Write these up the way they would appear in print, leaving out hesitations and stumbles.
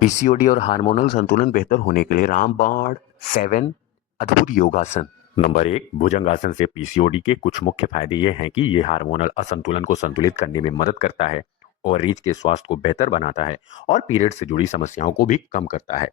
PCOD और hormonal संतुलन बेहतर होने के लिए रामबाण 7 अद्भुत योगासन। नंबर 1, भुजंगासन से पीसीओडी के कुछ मुख्य फायदे ये हैं कि ये हार्मोनल असंतुलन को संतुलित करने में मदद करता है और रीढ़ के स्वास्थ्य को बेहतर बनाता है और पीरियड से जुड़ी समस्याओं को भी कम करता है।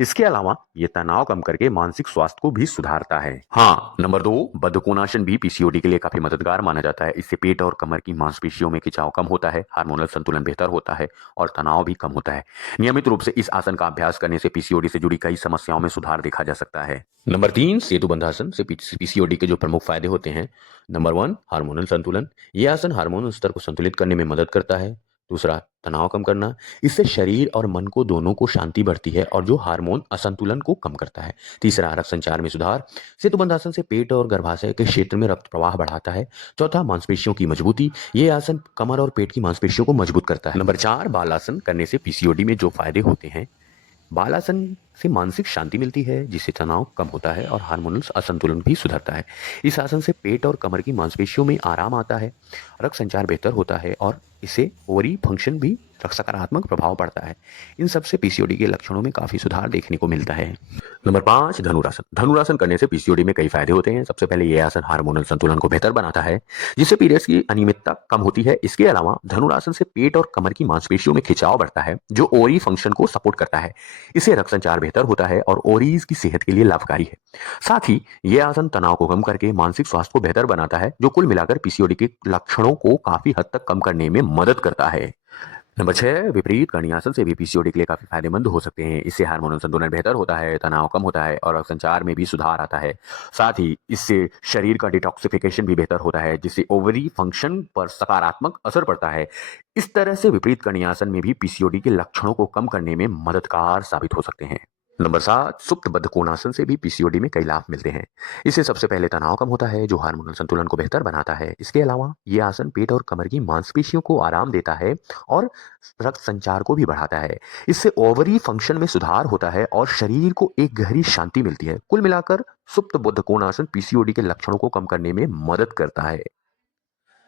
इसके अलावा ये तनाव कम करके मानसिक स्वास्थ्य को भी सुधारता है। हाँ, नंबर 2, बद्धकोणासन भी पीसीओडी के लिए काफी मददगार माना जाता है। इससे पेट और कमर की मांसपेशियों में खिंचाव कम होता है, हार्मोनल संतुलन बेहतर होता है और तनाव भी कम होता है। नियमित रूप से इस आसन का अभ्यास करने से पीसीओडी से जुड़ी कई समस्याओं में सुधार देखा जा सकता है। नंबर 3, सेतुबंधासन से पीसीओडी के जो प्रमुख फायदे होते हैं। नंबर 1, हार्मोनल संतुलन। ये आसन हार्मोनल स्तर को संतुलित करने में मदद करता है। दूसरा, तनाव कम करना। इससे शरीर और मन को दोनों को शांति बढ़ती है और जो हार्मोन असंतुलन को कम करता है। तीसरा, रक्त संचार में सुधार। सेतुबंधासन से पेट और गर्भाशय के क्षेत्र में रक्त प्रवाह बढ़ाता है। चौथा, मांसपेशियों की मजबूती। ये आसन कमर और पेट की मांसपेशियों को मजबूत करता है। नंबर 4, बालासन करने से पीसीओडी में जो फायदे होते हैं। बालासन से मानसिक शांति मिलती है जिससे तनाव कम होता है और हार्मोनल असंतुलन भी सुधरता है। इस आसन से पेट और कमर की मांसपेशियों में आराम आता है, रक्त संचार बेहतर होता है और इससे ओवरी फंक्शन भी सकारात्मक प्रभाव पड़ता है। इन सबसे पीसीओडी के लक्षणों में काफी सुधार देखने को मिलता है। नंबर 5, धनुरासन। धनुरासन करने से पीसीओडी में कई फायदे होते हैं। सबसे पहले यह आसन हार्मोनल संतुलन को बेहतर बनाता है जिससे पीरियड्स की अनियमितता कम होती है। इसके अलावा धनुरासन से पेट और कमर की मांसपेशियों में खिंचाव बढ़ता है जो ओवरी फंक्शन को सपोर्ट करता है। इससे रक्त संचार बेहतर होता है और ओवरीज की सेहत के लिए लाभकारी है। साथ ही यह आसन तनाव को कम करके मानसिक स्वास्थ्य को बेहतर बनाता है जो कुल मिलाकर पीसीओडी के लक्षणों को काफी हद तक कम करने में मदद करता है। नंबर 6, विपरीत कणियासन से भी पीसीओडी के लिए काफी फायदेमंद हो सकते हैं। इससे हार्मोनल संतुलन बेहतर होता है, तनाव कम होता है और संचार में भी सुधार आता है। साथ ही इससे शरीर का डिटॉक्सिफिकेशन भी बेहतर होता है जिससे ओवरी फंक्शन पर सकारात्मक असर पड़ता है। इस तरह से विपरीत कणियासन में भी पीसीओडी के लक्षणों को कम करने में मददगार साबित हो सकते हैं। नंबर 7, सुप्त बद्धकोणासन से भी पीसीओडी में कई लाभ मिलते हैं। इससे सबसे पहले तनाव कम होता है जो हार्मोनल संतुलन को बेहतर बनाता है। इसके अलावा ये आसन पेट और कमर की मांसपेशियों को आराम देता है और रक्त संचार को भी बढ़ाता है। इससे ओवरी फंक्शन में सुधार होता है और शरीर को एक गहरी शांति मिलती है। कुल मिलाकर सुप्त बद्धकोणासन पीसीओडी के लक्षणों को कम करने में मदद करता है।